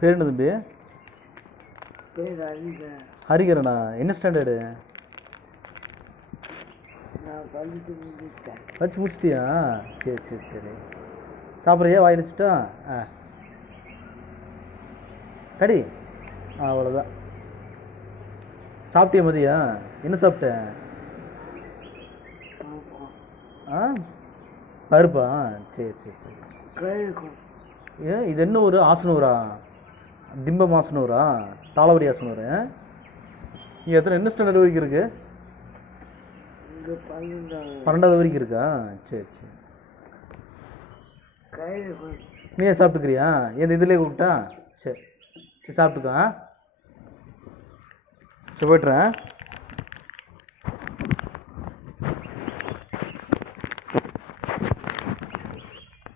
பேர் என்ன தம்பி? பேர் ஹரிகரனா என்ன ஸ்டாண்டர்டு வச்சு முடிச்சிட்டியா? சரி சரி சரி. சாப்பிட்றியா? வாயில் வச்சுட்டா ஆ. கடி. ஆ அவ்வளோதான் சாப்பிட்டியா மதியா? என்ன சாப்பிட்ட? ஆமாம் ஆ? பருப்பா? சரி சரி சரி. ஏன் இது என்ன ஒரு ஆசனூரா? திம்பம் ஆசனூரா தாளவரி ஆசனூர் நீ எத்தனை என்ன ஸ்டாண்டர்ட் வரைக்கும் இருக்கு? இங்கே பன்னெண்டாவது. வரைக்கும் இருக்கா? சரி சரி. நீயே சாப்பிட்டுக்கிறியா? எது இதுலேயே கூப்பிட்டா? சரி சரி சாப்பிட்டுக்கோ? சரி போய்ட்டுறேன்.